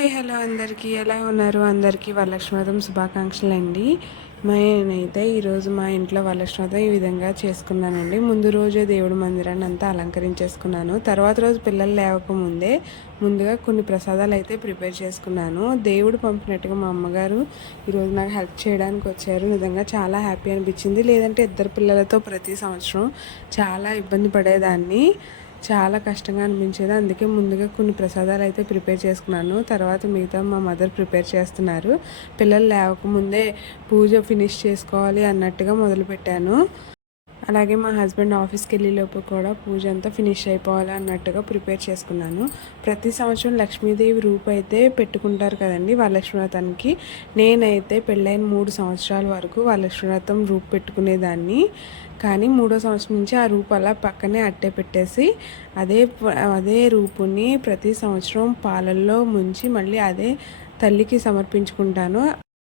Hi hello అందరికీ. ఎలా ఉన్నారు? అందరికీ వరలక్ష్మీవ్రతం శుభాకాంక్షలు అండి నేనైతే ఈరోజు మా ఇంట్లో వరలక్ష్మీవ్రతం ఈ విధంగా చేసుకున్నానండి. ముందు రోజే దేవుడి మందిరాన్ని అంతా అలంకరించేసుకున్నాను. తర్వాత రోజు పిల్లలు లేవకముందే ముందుగా కొన్ని ప్రసాదాలు అయితే ప్రిపేర్ చేసుకున్నాను. దేవుడు పంపినట్టుగా మా అమ్మగారు ఈరోజు నాకు హెల్ప్ చేయడానికి వచ్చారు. నిజంగా చాలా హ్యాపీ అనిపించింది. లేదంటే ఇద్దరు పిల్లలతో ప్రతి సంవత్సరం చాలా ఇబ్బంది పడేదాన్ని. చాలా కష్టంగా అనిపించేది. అందుకే ముందుగా కొన్ని ప్రసాదాలు అయితే ప్రిపేర్ చేసుకున్నాను. తర్వాత మిగతా మా మదర్ ప్రిపేర్ చేస్తున్నారు. పిల్లలు లేవకముందే పూజ ఫినిష్ చేసుకోవాలి అన్నట్టుగా మొదలుపెట్టాను. అలాగే మా హస్బెండ్ ఆఫీస్కి వెళ్ళేలోపు కూడా పూజ అంతా ఫినిష్ అయిపోవాలి అన్నట్టుగా ప్రిపేర్ చేసుకున్నాను. ప్రతి సంవత్సరం లక్ష్మీదేవి రూపు అయితే పెట్టుకుంటారు కదండి వరలక్ష్మి నేనైతే పెళ్ళైన మూడు సంవత్సరాల వరకు వరలక్ష్మి రూప్ రూపు పెట్టుకునేదాన్ని. కానీ మూడో సంవత్సరం నుంచి ఆ రూపు అలా పక్కనే అట్టే పెట్టేసి అదే అదే రూపుని ప్రతి సంవత్సరం పాలల్లో ముంచి మళ్ళీ అదే తల్లికి సమర్పించుకుంటాను.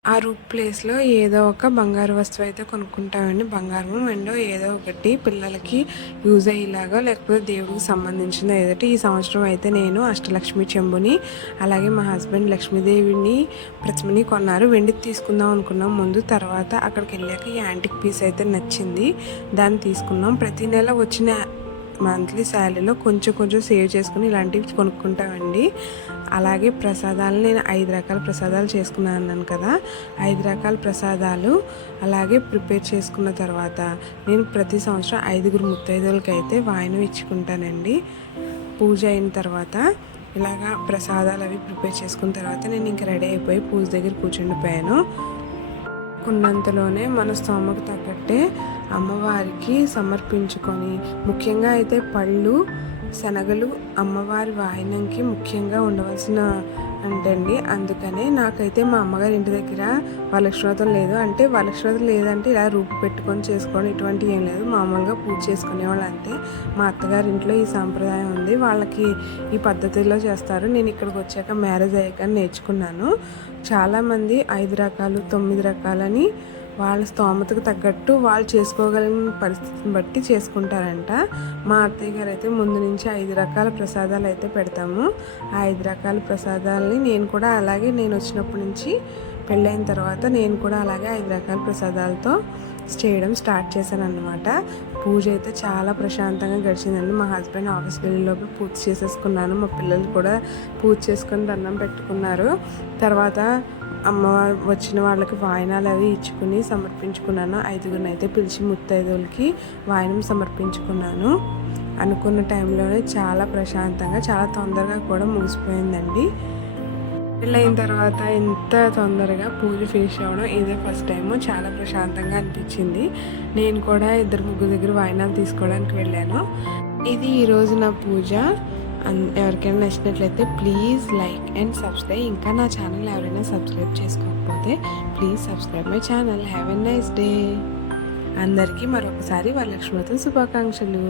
ఆ రూప్ ప్లేస్లో ఏదో ఒక బంగారు వస్తువు అయితే కొనుక్కుంటామండి. బంగారం అండ్ ఏదో ఒకటి పిల్లలకి యూజ్ అయ్యేలాగా లేకపోతే దేవుడికి సంబంధించిన ఏదైతే ఈ సంవత్సరం అయితే నేను అష్టలక్ష్మి చెంబుని అలాగే మా హస్బెండ్ లక్ష్మీదేవిని ప్రతిమని కొన్నారు. వెండి తీసుకుందాం అనుకున్నాం. ముందు తర్వాత అక్కడికి వెళ్ళాక ఈ యాంటిక్ పీస్ అయితే నచ్చింది. దాన్ని తీసుకున్నాం. ప్రతి నెల వచ్చిన మంత్లీ శాలరీలో కొంచెం కొంచెం సేవ్ చేసుకుని ఇలాంటివి కొనుక్కుంటామండి. అలాగే ప్రసాదాలు నేను ఐదు రకాల ప్రసాదాలు చేసుకున్నాను అన్నాను కదా. ఐదు రకాల ప్రసాదాలు అలాగే ప్రిపేర్ చేసుకున్న తర్వాత నేను ప్రతి సంవత్సరం ఐదుగురు ముత్తైదులకి అయితే వాయినం ఇచ్చుకుంటానండి. పూజ అయిన తర్వాత ఇలాగా ప్రసాదాలు అవి ప్రిపేర్ చేసుకున్న తర్వాత నేను ఇంకా రెడీ అయిపోయి పూజ దగ్గర కూర్చుండిపోయాను. ఉన్నంతలోనే మన స్తోమకు తగ్గట్టే అమ్మవారికి సమర్పించుకొని ముఖ్యంగా అయితే పళ్ళు శనగలు అమ్మవారి వాయినంకి ముఖ్యంగా ఉండవలసిన అంటండి. అందుకనే నాకైతే మా అమ్మగారి ఇంటి దగ్గర వరలక్ష్మీవ్రతం లేదు. అంటే వరలక్ష్మీవ్రతం లేదంటే ఇలా రూపు పెట్టుకొని చేసుకోవడం ఇటువంటి ఏం లేదు. మామూలుగా పూజ చేసుకునేవాళ్ళు అంతే. మా అత్తగారి ఇంట్లో ఈ సాంప్రదాయం ఉంది. వాళ్ళకి ఈ పద్ధతిలో చేస్తారు. నేను ఇక్కడికి వచ్చాక మ్యారేజ్ అయ్యాక నేర్చుకున్నాను. చాలామంది ఐదు రకాలు తొమ్మిది రకాలని వాళ్ళ స్తోమతకు తగ్గట్టు వాళ్ళు చేసుకోగలిగిన పరిస్థితిని బట్టి చేసుకుంటారంట. మా అత్తయ్య గారు అయితే ముందు నుంచి ఐదు రకాల ప్రసాదాలు అయితే పెడతాము. ఆ ఐదు రకాల ప్రసాదాలని నేను కూడా అలాగే నేను వచ్చినప్పటి నుంచి పెళ్ళైన తర్వాత నేను కూడా అలాగే ఐదు రకాల ప్రసాదాలతో చేయడం స్టార్ట్ చేశాను అనమాట పూజ అయితే చాలా ప్రశాంతంగా గడిచిందండి. మా హస్బెండ్ ఆఫీస్ వెళ్ళేలోపు పూజ చేసేసుకున్నాను. మా పిల్లలు కూడా పూజ చేసుకుని దండం పెట్టుకున్నారు. తర్వాత అమ్మవారు వచ్చిన వాళ్ళకి వాయనాలు అవి ఇచ్చుకుని సమర్పించుకున్నాను. ఐదుగురిని అయితే పిలిచి ముత్తైదులకి వాయనం సమర్పించుకున్నాను. అనుకున్న టైంలోనే చాలా ప్రశాంతంగా చాలా తొందరగా కూడా ముగిసిపోయిందండి. పెళ్ళైన తర్వాత ఎంత తొందరగా పూజ ఫినిష్ అవ్వడం ఇదే ఫస్ట్ టైం చాలా ప్రశాంతంగా అనిపించింది. నేను కూడా ఇద్దరు ముగ్గురు దగ్గర వాయినాలు తీసుకోవడానికి వెళ్ళాను. ఇది ఈరోజు నా పూజ. ఎవరికైనా నచ్చినట్లయితే ప్లీజ్ లైక్ అండ్ సబ్స్క్రైబ్. ఇంకా నా ఛానల్ ఎవరైనా సబ్స్క్రైబ్ చేసుకోకపోతే please subscribe my channel. Have a nice day. అందరికీ మరొకసారి వరలక్ష్మీతో శుభాకాంక్షలు.